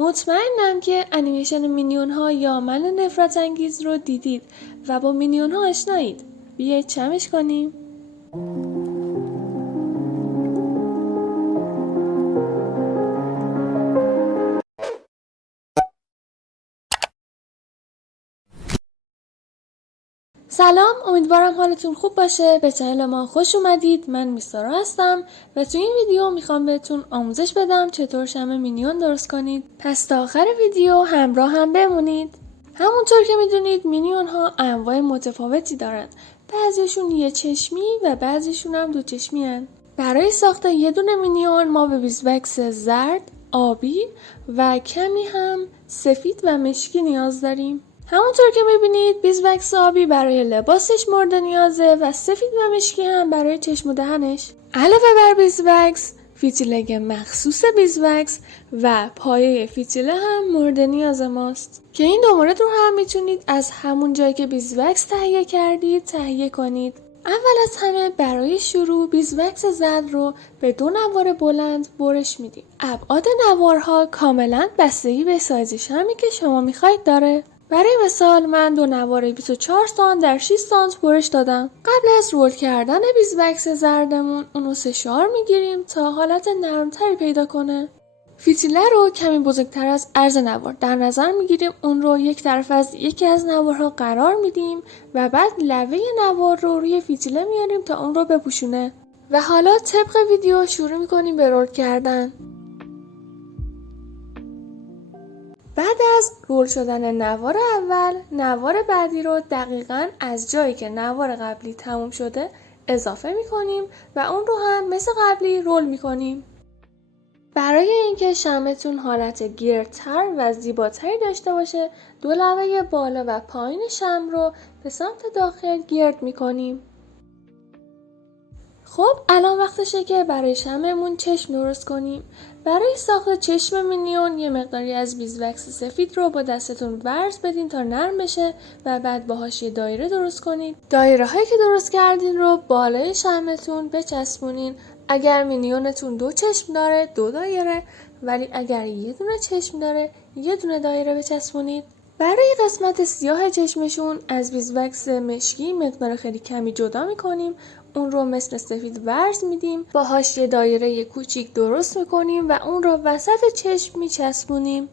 مطمئنم که انیمیشن مینیون ها یا من نفرت انگیز رو دیدید و با مینیون ها آشنایید. بیایید چمش کنیم. سلام، امیدوارم حالتون خوب باشه. به چنل ما خوش اومدید. من میسارا هستم و تو این ویدیو میخوام بهتون آموزش بدم چطور شمع مینیون درست کنید. پس تا آخر ویدیو همراه هم بمونید. همونطور که میدونید مینیون ها انواع متفاوتی دارن. بعضیشون یه چشمی و بعضیشون هم دو چشمی هن. برای ساخت یه دونه مینیون ما به بیزوکس زرد، آبی و کمی هم سفید و مشکی نیاز داریم. همونطور که میبینید بیزوکس آبی برای لباسش مورد نیازه و سفید و مشکی هم برای چشم و دهنش. علاوه بر بیزوکس، فیتیلگ مخصوص بیزوکس و پایه فیتیله هم مورد نیاز ماست که این دو مورد رو هم میتونید از همون جایی که بیزوکس تهیه کردید تهیه کنید. اول از همه برای شروع بیزوکس زرد رو به 2 نوار بلند برش میدیم. ابعاد نوارها کاملا بستگی به سایز شمعی که شما میخواید داره. برای مثال من 2 نوار 24 سانت در 6 سانت برش دادم. قبل از رول کردن بیزوکس زردمون اونو سشوار میگیریم تا حالت نرمتری پیدا کنه. فیتیله رو کمی بزرگتر از عرض نوار در نظر میگیریم، اون رو یک طرف از یکی از نوارها قرار میدیم و بعد لبه نوار رو روی فیتیله میاریم تا اون رو بپوشونه. و حالا طبق ویدیو شروع میکنیم به رول کردن. بعد از رول شدن نوار اول، نوار بعدی رو دقیقاً از جایی که نوار قبلی تموم شده اضافه میکنیم و اون رو هم مثل قبلی رول میکنیم. برای اینکه شمعتون حالت گردتر و زیباتری داشته باشه، 2 لبه بالا و پایین شمع رو به سمت داخل گرد میکنیم. خب الان وقتشه که برای شمعمون چشم درست کنیم. برای ساخت چشم مینیون یه مقداری از بیزوکس سفید رو با دستتون ورز بدین تا نرم بشه و بعد باهاش یه دایره درست کنید. دایره هایی که درست کردین رو بالای شمعتون بچسبونین. اگر مینیونتون 2 چشم داره 2 دایره، ولی اگر یه دونه چشم داره یه دونه دایره بچسبونید. برای قسمت سیاه چشمشون از بیزوکس مشکی مقدار خیلی کمی جدا میکنیم. اون رو مثل سفید ورز میدیم، باهاش یه دایره کوچیک درست میکنیم و اون رو وسط چشم میچسبونیم.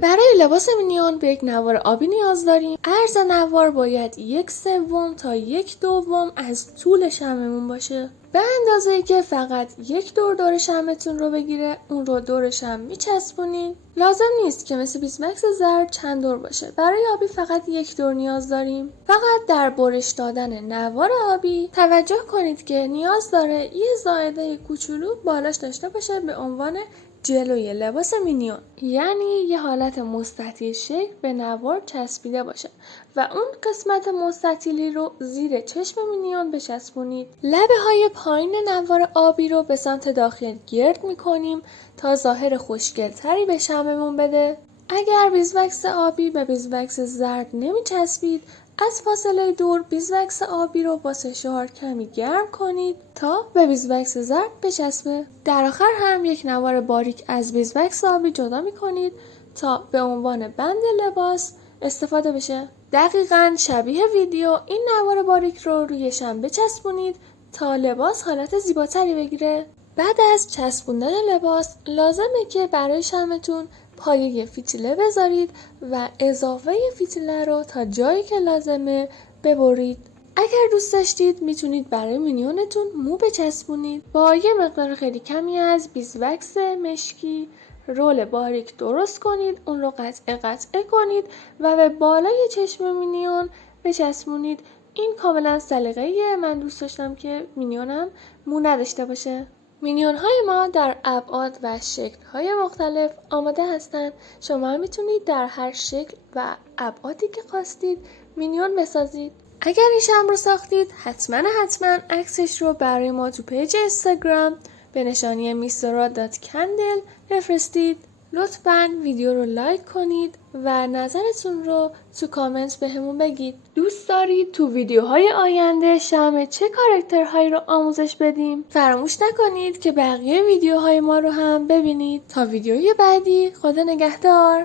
برای لباس مینیون به یک نوار آبی نیاز داریم. عرض نوار باید 1/3 تا 1/2 از طول شمعمون باشه. به اندازه‌ای که فقط 1 دور شمعتون رو بگیره اون رو دور شمع میچسبونین. لازم نیست که مثل بیزوکس زرد چند دور باشه. برای آبی فقط 1 دور نیاز داریم. فقط در برش دادن نوار آبی توجه کنید که نیاز داره یه زائده کوچولو بالاش داشته باشه به عنوان جلوی لباس مینیون، یعنی یه حالت مستطیل شکل به نوار چسبیده باشه و اون قسمت مستطیلی رو زیر چشم مینیون بچسبونید. لبه های پایین نوار آبی رو به سمت داخل گرد میکنیم تا ظاهر خوشگلتری به شمعمون بده. اگر بیزوکس آبی به بیزوکس زرد نمیچسبید، از فاصله دور بیزوکس آبی رو با سشوار کمی گرم کنید تا به بیزوکس زرد بچسبه. در آخر هم یک نوار باریک از بیزوکس آبی جدا میکنید تا به عنوان بند لباس استفاده بشه. دقیقاً شبیه ویدیو این نوار باریک رو روی شمع بچسبونید تا لباس حالت زیباتری بگیره. بعد از چسبوندن لباس لازمه که برای شمعتون پایه فیتیله بذارید و اضافه فیتیله رو تا جایی که لازمه ببرید. اگر دوست داشتید میتونید برای مینیونتون مو بچسبونید. با یه مقدار خیلی کمی از بیزوکس مشکی رول باریک درست کنید، اون رو قطعه کنید و به بالای چشم مینیون بچسبونید. این کاملا سلیقه‌ایه. من دوست داشتم که مینیونم مو نداشته باشه. مینیون های ما در ابعاد و شکل های مختلف آماده هستند. شما میتونید در هر شکل و ابعادی که خواستید مینیون بسازید. اگر این شمع رو ساختید حتما عکسش رو برای ما تو پیج اینستاگرام به نشانی misora.candle بفرستید. لطفاً ویدیو رو لایک کنید و نظرتون رو تو کامنت بهمون بگید. دوست دارید تو ویدیوهای آینده شمع چه کاراکترهایی رو آموزش بدیم؟ فراموش نکنید که بقیه ویدیوهای ما رو هم ببینید. تا ویدیوی بعدی، خدا نگهدار.